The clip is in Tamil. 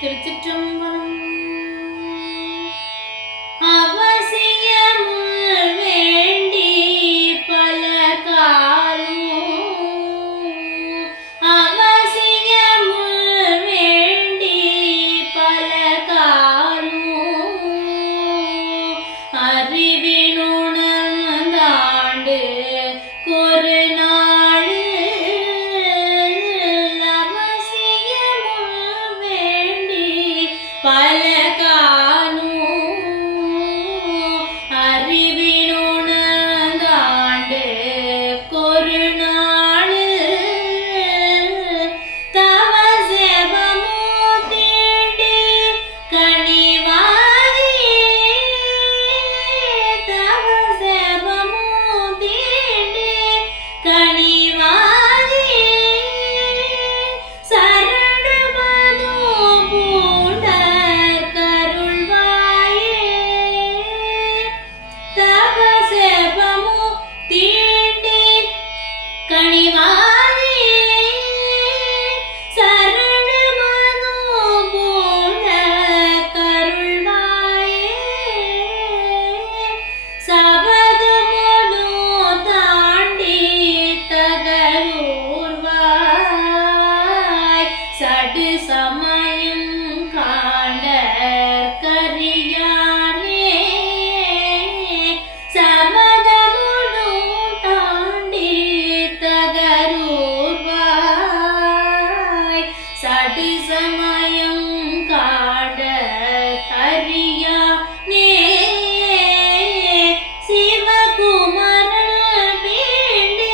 திருச்சிற்றம்பலம் அவசியமுள் வேண்டி பல காலம் அவசியமுள் வேண்டி பல காலம் அறிவினுணர்ந்தாண்டு one கடு சமயம் காண்ட கரியானே சமதமுனு தாண்டி தகருவாய். சடி சமயம் காண்ட கரியானே சிவகுமரன் வேண்டே